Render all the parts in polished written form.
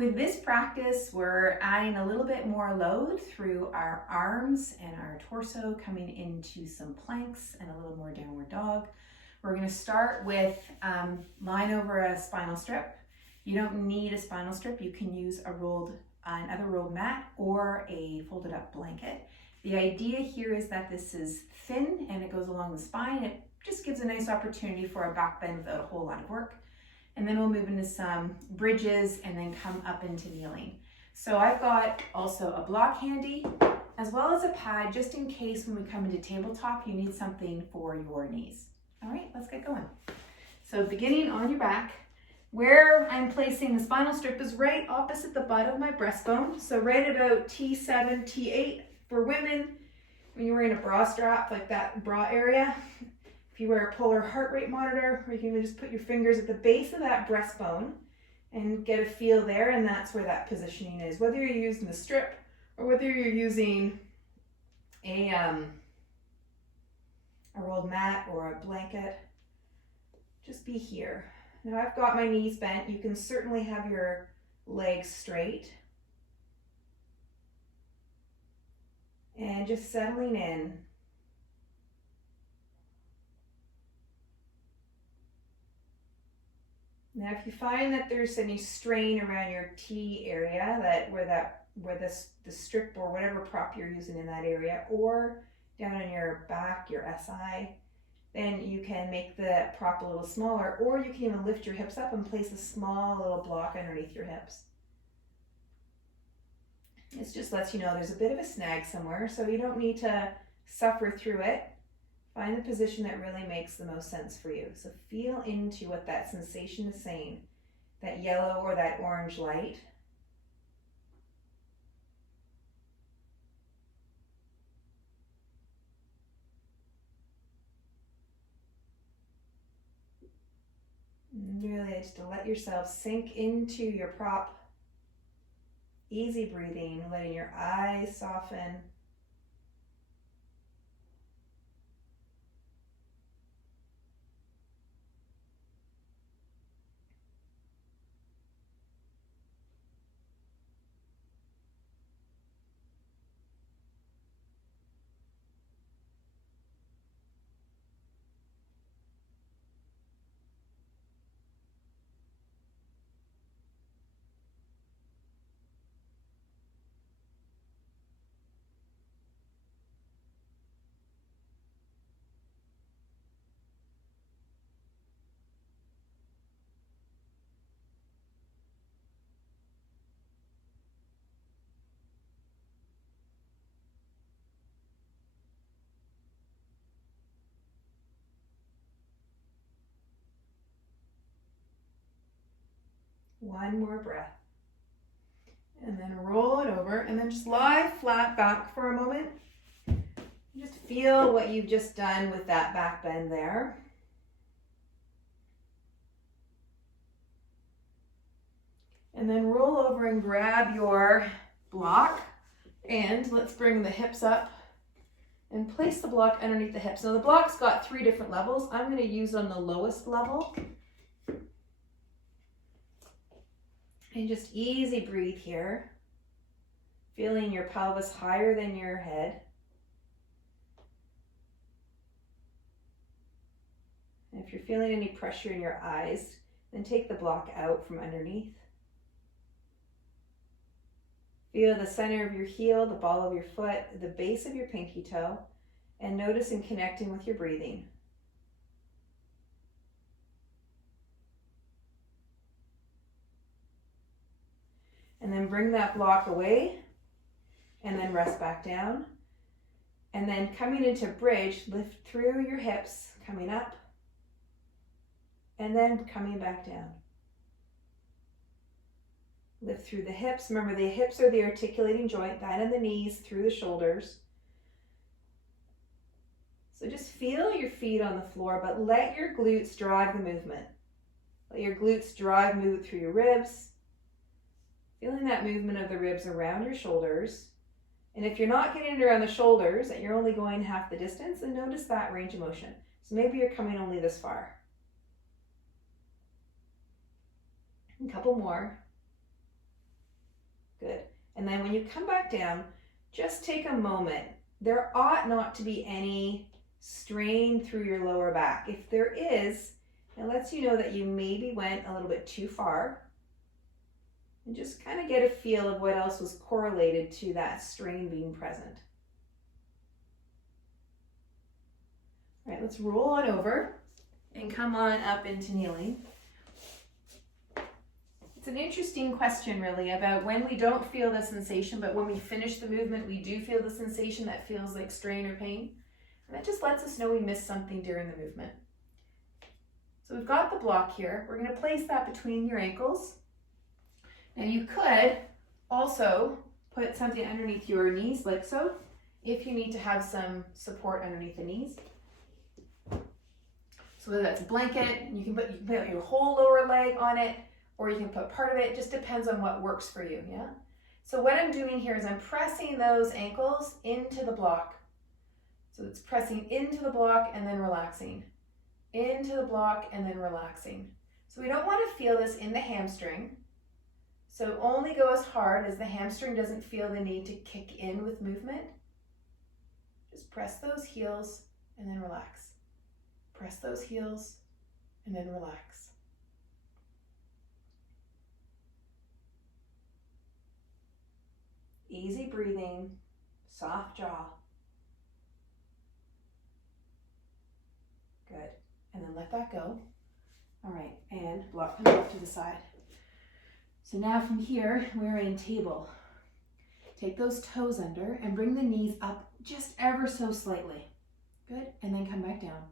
With this practice, we're adding a little bit more load through our arms and our torso, coming into some planks and a little more downward dog. We're going to start with lying over a spinal strip. You don't need a spinal strip. You can use another rolled mat or a folded up blanket. The idea here is that this is thin and it goes along the spine. It just gives a nice opportunity for a back bend without a whole lot of work. And then we'll move into some bridges and then come up into kneeling. So I've got also a block handy as well as a pad just in case when we come into tabletop you need something for your knees. All right, let's get going. So beginning on your back, where I'm placing the spinal strip is right opposite the butt of my breastbone. So right about T7, T8 for women. When you're wearing a bra strap, like that bra area, if you wear a polar heart rate monitor, or you can even just put your fingers at the base of that breastbone and get a feel there, and that's where that positioning is. Whether you're using the strip or whether you're using a rolled mat or a blanket, just be here. Now I've got my knees bent. You can certainly have your legs straight. And just settling in. Now if you find that there's any strain around your T area, where the strip or whatever prop you're using in that area, or down in your back, your SI, then you can make the prop a little smaller, or you can even lift your hips up and place a small little block underneath your hips. It just lets you know there's a bit of a snag somewhere, so you don't need to suffer through it. Find the position that really makes the most sense for you. So feel into what that sensation is saying, that yellow or that orange light. And really just to let yourself sink into your prop. Easy breathing, letting your eyes soften. One more breath. And then roll it over and then just lie flat back for a moment. Just feel what you've just done with that back bend there. And then roll over and grab your block, and let's bring the hips up and place the block underneath the hips. Now the block's got 3 different levels. I'm going to use on the lowest level. And just easy breathe here, feeling your pelvis higher than your head. And if you're feeling any pressure in your eyes, then take the block out from underneath. Feel the center of your heel, the ball of your foot, the base of your pinky toe, and notice and connecting with your breathing. And then bring that block away and then rest back down. And then coming into bridge, lift through your hips, coming up and then coming back down. Lift through the hips. Remember, the hips are the articulating joint, that and the knees through the shoulders. So just feel your feet on the floor, but let your glutes drive the movement. Let your glutes drive movement through your ribs. Feeling that movement of the ribs around your shoulders. And if you're not getting it around the shoulders and you're only going half the distance, then notice that range of motion. So maybe you're coming only this far. A couple more. And then when you come back down, just take a moment. There ought not to be any strain through your lower back. If there is, it lets you know that you maybe went a little bit too far. And just kind of get a feel of what else was correlated to that strain being present. All right, let's roll on over and come on up into kneeling. It's an interesting question really about when we don't feel the sensation, but when we finish the movement, we do feel the sensation that feels like strain or pain. And that just lets us know we missed something during the movement. So we've got the block here. We're going to place that between your ankles. Now you could also put something underneath your knees like so, if you need to have some support underneath the knees. So whether that's a blanket, you can put your whole lower leg on it, or you can put part of it. It just depends on what works for you, yeah? So what I'm doing here is I'm pressing those ankles into the block. So it's pressing into the block and then relaxing. Into the block and then relaxing. So we don't want to feel this in the hamstring. So only go as hard as the hamstring doesn't feel the need to kick in with movement. Just press those heels and then relax. Press those heels and then relax. Easy breathing, soft jaw. Good. And then let that go. All right, and block comes off to the side. So now from here, we're in table. Take those toes under and bring the knees up just ever so slightly. Good, and then come back down.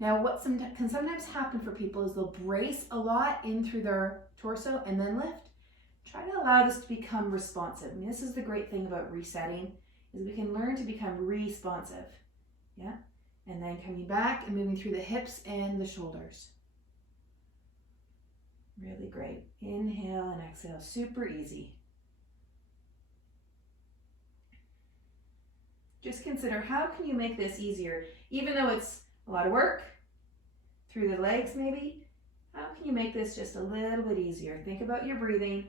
Now what can sometimes happen for people is they'll brace a lot in through their torso and then lift. Try to allow this to become responsive. I mean, this is the great thing about resetting, is we can learn to become responsive. Yeah, and then coming back and moving through the hips and the shoulders. Really great. Inhale and exhale, super easy. Just consider, how can you make this easier? Even though it's a lot of work, through the legs maybe, how can you make this just a little bit easier? Think about your breathing.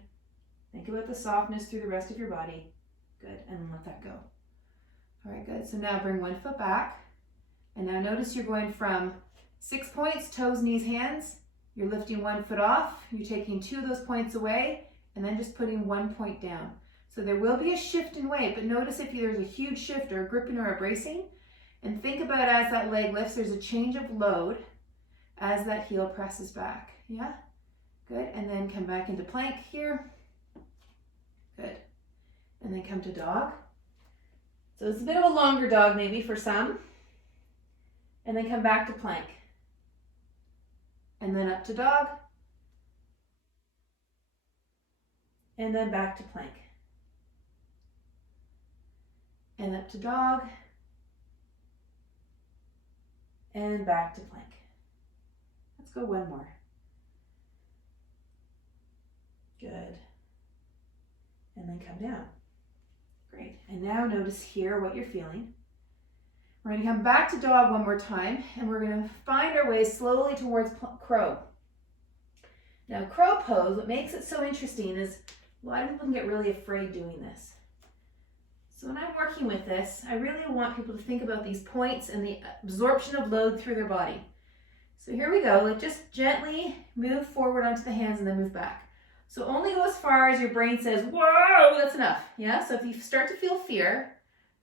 Think about the softness through the rest of your body. Good, and then let that go. All right, good. So now bring one foot back. And now notice you're going from 6 points, toes, knees, hands. You're lifting 1 foot off. You're taking 2 of those points away and then just putting 1 point down. So there will be a shift in weight, but notice if there's a huge shift or a gripping or a bracing, and think about as that leg lifts, there's a change of load as that heel presses back. Yeah? Good. And then come back into plank here. Good. And then come to dog. So it's a bit of a longer dog maybe for some. And then come back to plank. And then up to dog. And then back to plank. And up to dog. And back to plank. Let's go one more. Good. And then come down. Great. And now notice here what you're feeling. We're going to come back to dog one more time, and we're going to find our way slowly towards crow. Now, crow pose, what makes it so interesting is a lot of people can get really afraid doing this. So when I'm working with this, I really want people to think about these points and the absorption of load through their body. So here we go. Like, just gently move forward onto the hands and then move back. So only go as far as your brain says, whoa, that's enough. Yeah, so if you start to feel fear,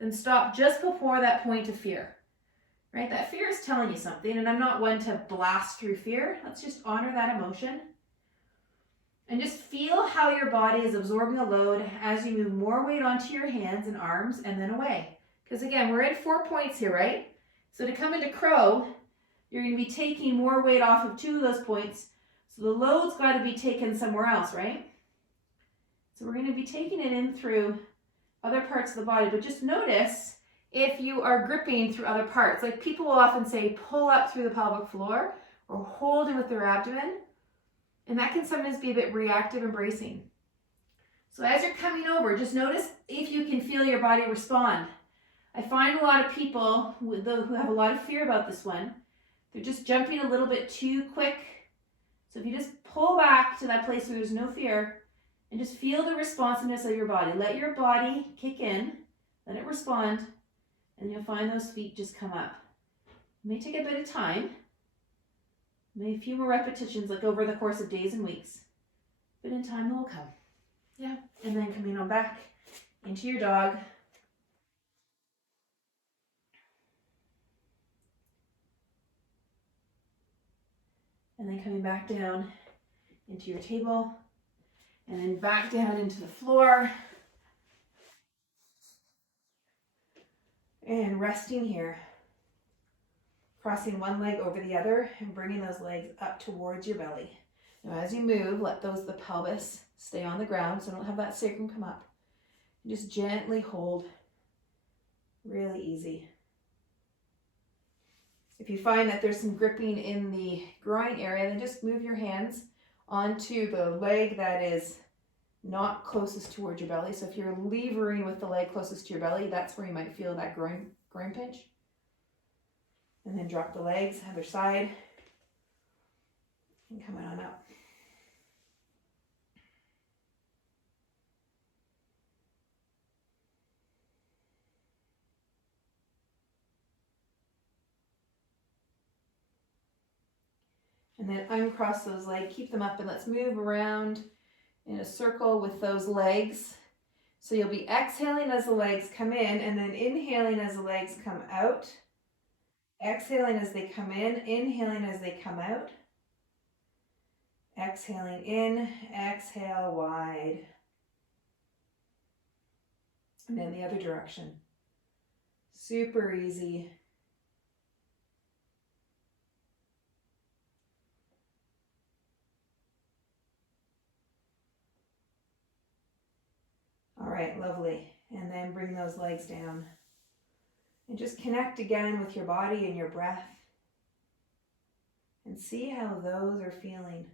then stop just before that point of fear. Right, that fear is telling you something, and I'm not one to blast through fear. Let's just honor that emotion. And just feel how your body is absorbing the load as you move more weight onto your hands and arms and then away. Because again, we're at 4 points here, right? So to come into crow, you're going to be taking more weight off of 2 of those points. So the load's got to be taken somewhere else, right? So we're going to be taking it in through other parts of the body. But just notice if you are gripping through other parts. Like people will often say, pull up through the pelvic floor or hold it with their abdomen. And that can sometimes be a bit reactive and bracing. So as you're coming over, just notice if you can feel your body respond. I find a lot of people who have a lot of fear about this one, they're just jumping a little bit too quick. So if you just pull back to that place where there's no fear And just feel the responsiveness of your body. Let your body kick in, let it respond, and you'll find those feet just come up. It may take a bit of time, maybe a few more repetitions, like over the course of days and weeks, but in time it will come. Yeah, and then coming on back into your dog. And then coming back down into your table, and then back down into the floor. And resting here. Crossing one leg over the other and bringing those legs up towards your belly. Now as you move, let the pelvis stay on the ground so don't have that sacrum come up. Just gently hold, really easy. If you find that there's some gripping in the groin area, then just move your hands onto the leg that is not closest towards your belly. So if you're levering with the leg closest to your belly, that's where you might feel that groin pinch. And then drop the legs, other side, and come on up. And then uncross those legs, keep them up, and let's move around in a circle with those legs. So you'll be exhaling as the legs come in, and then inhaling as the legs come out. Exhaling as they come in, inhaling as they come out. Exhaling in, exhale wide. And then the other direction. Super easy. All right, lovely. And then bring those legs down. And just connect again with your body and your breath. And see how those are feeling.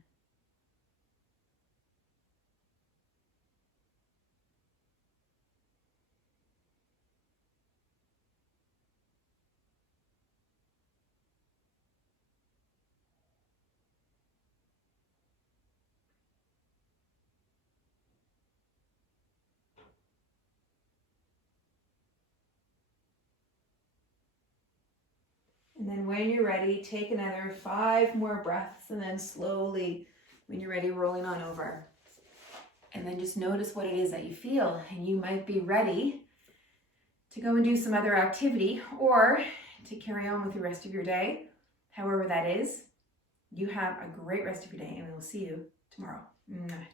And then when you're ready, take another 5 more breaths, and then slowly, when you're ready, rolling on over. And then just notice what it is that you feel. And you might be ready to go and do some other activity or to carry on with the rest of your day. However that is, you have a great rest of your day, and we will see you tomorrow.